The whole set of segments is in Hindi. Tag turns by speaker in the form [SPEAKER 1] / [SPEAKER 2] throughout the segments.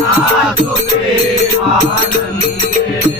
[SPEAKER 1] Mato Grosso. Anand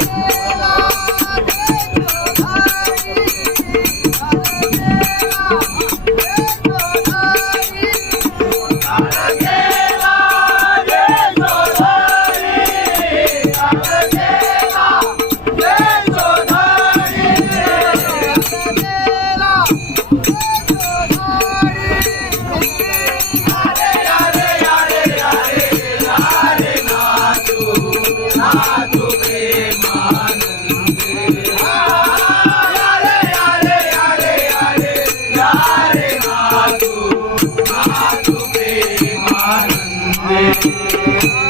[SPEAKER 1] Yeah. Yeah.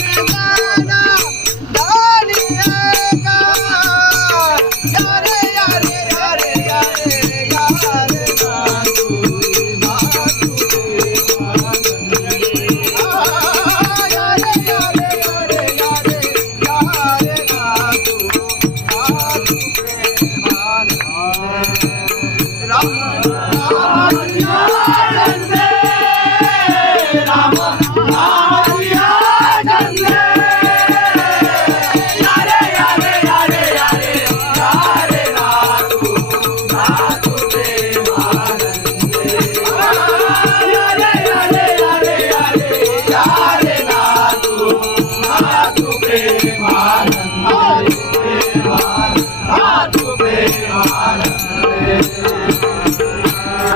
[SPEAKER 1] Yeah.